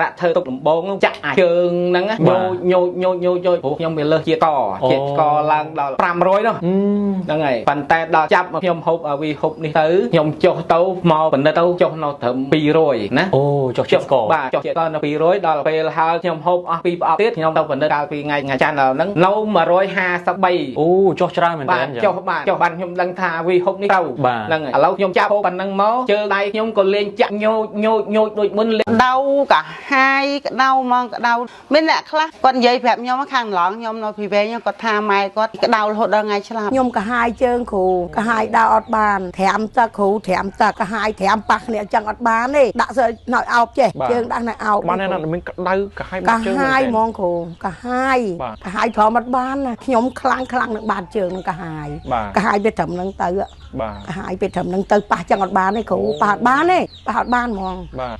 រ៉ាធ្វើទុកដំបងចាក់ជើងហ្នឹងញយព្រោះខ្ញុំវាលើសជាកឡើងដល់500នោះហ្នឹងហើយប៉ុន្តែដល់ចាប់ខ្ញុំហូបវីហូបនេះទៅខ្ញុំចុះទៅមកបណ្ឌិតទៅចុះនៅត្រឹម200ណាអូចុះចិត្តស្ករបាទចុះចិត្តស្ករនៅ200ដល់ពេលហើយខ្ញុំហូបអស់ពីប្រអប់ទៀតខ្ញុំទៅបណ្ឌិតកាលពីថ្ងៃច័ន្ទហ្នឹងនៅ153អូចុះច្រើនមែនតើចុះបានខ្ញុំដឹងថាវីហូបនេះទៅហ្នឹងហើយឥឡូវខ្ញុំចាប់ហូបប៉ុណ្ណឹងមកជើងដៃខ្ញុំក៏លេងចាក់ញយដូចមុនដៅកាហាយក្តៅមកក្តៅមានអ្នកខ្លះគាត់និយាយប្រាប់ខ្ញុំខាងឡងខ្ញុំនៅពីវែងគាត់ថាម៉ែគាត់ក្តៅរហូតដល់ថ្ងៃឆ្លាប់ខ្ញុំកាហាយជើងគ្រូកាហាយដើរអត់បានត្រាំទឹកគ្រូត្រាំទឹកកាហាយត្រាំប៉ះគ្នាអញ្ចឹងអត់បានទេដាក់សើនៅអោបចេះជើងដាក់នៅអោបបានណាមានក្តៅកាហាយមកជើងកាហាយហ្មងគ្រូកាហាយព្រមអត់បានណាខ្ញុំខ្លាំងនឹងបានជើងនឹងកាហាយវាត្រឹមនឹងទៅកាហាយវាត្រឹមនឹងទៅប៉ះចឹងអត់បានទេគ្រូប៉ះអត់បានទេប៉ះអត់បានហ្មង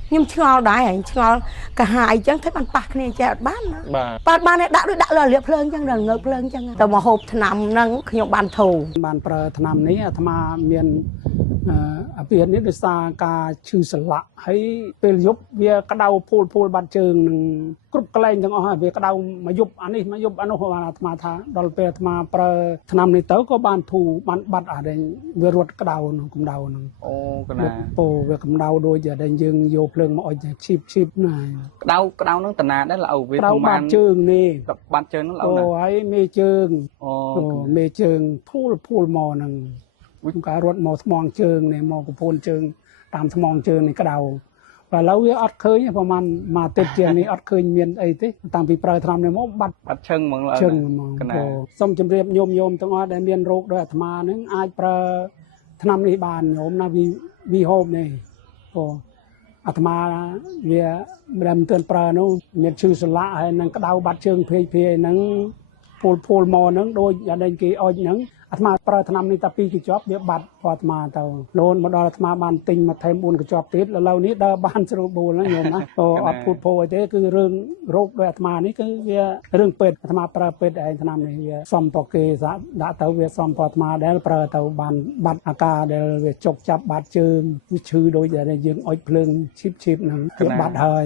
ខ្ញុំឆ្ងល់ដែរហើយឆ្ងល់កាហាយអញ្ចឹងធ្វើបានប៉ះគ្នាចេះអត់បានណាប៉ះបានទេដាក់លើលាបភ្លើងអញ្ចឹងដល់ងើបភ្លើងអញ្ចឹងទៅមកហូបថ្នាំហ្នឹងខ្ញុំបានធូរបានប្រើថ្នាំនេះអាត្មាមានអាពាហ៍នេះដោយសារការឈឺសន្លាក់ហើយពេលយប់វាក្តៅភូលបាត់ជើងនឹងគ្រប់កន្លែងទាំងអស់ហើយវាក្តៅមកយប់អានេះមកយប់អានោះបានអាត្មាថាដល់ពេលអាត្មាប្រើថ្នាំនេះទៅក៏បានធូរបានបាត់អាដែលវារត់ក្តៅនឹងកម្ដៅនឹងអូកណាពោវាកម្ដៅដូចដែលយើងយកភ្លើងមកអុចឈីបណាក្តៅនឹងតាណាដែរល្អវាប្រហែលជើងនេះបាត់ជើងនឹងល្អណាស់អូហើយមេជើងមេជើងភូលមកនឹងការរត់មកថ្មងជើងនេះមកកពូនជើងតាមថ្មងជើងនេះក្តៅបើឥឡូវវាអត់ឃើញប្រហែលមួយអាទិត្យជាងនេះអត់ឃើញមានអីទេតាំងពីប្រើថ្នាំនេះមកបាត់ឈឹងហ្មងឈឹងហ្មងសូមជម្រាបញោមទាំងអស់ដែលមានរោគដោយអាត្មានឹងអាចប្រើថ្នាំនេះបានញោមណាវីហូបនេះអាត្មាវាមិនទាន់ប្រើនោះមានឈឺសន្លាក់ហើយនឹងក្តៅបាត់ជើងភ័យហ្នឹងភូលមកហ្នឹងដូចយ៉ាងដែលគេអុចហ្នឹងអាត្មាប្រើថ្នាំនេះតែ2កញ្ចប់វាបាត់អាត្មាទៅលូនមកដល់អាត្មាបានទិញមកថែម4កញ្ចប់ទៀតឥឡូវនេះដើរបានស្រួលបួលណាញោមណាអត់ភូតភោអីទេគឺរឿងរោគដោយអាត្មានេះគឺវារឿងពេទ្យអាត្មាប្រើពេទ្យឯងថ្នាំនេះវាសំពគេដាក់ទៅវាសំពអាត្មាដែលប្រើទៅបានបាត់អាការដែលវាចុកចាប់បាត់ជើងវាឈឺដូចដែលយើងអុចភ្លើងឈីបហ្នឹងគឺបាត់ហើយ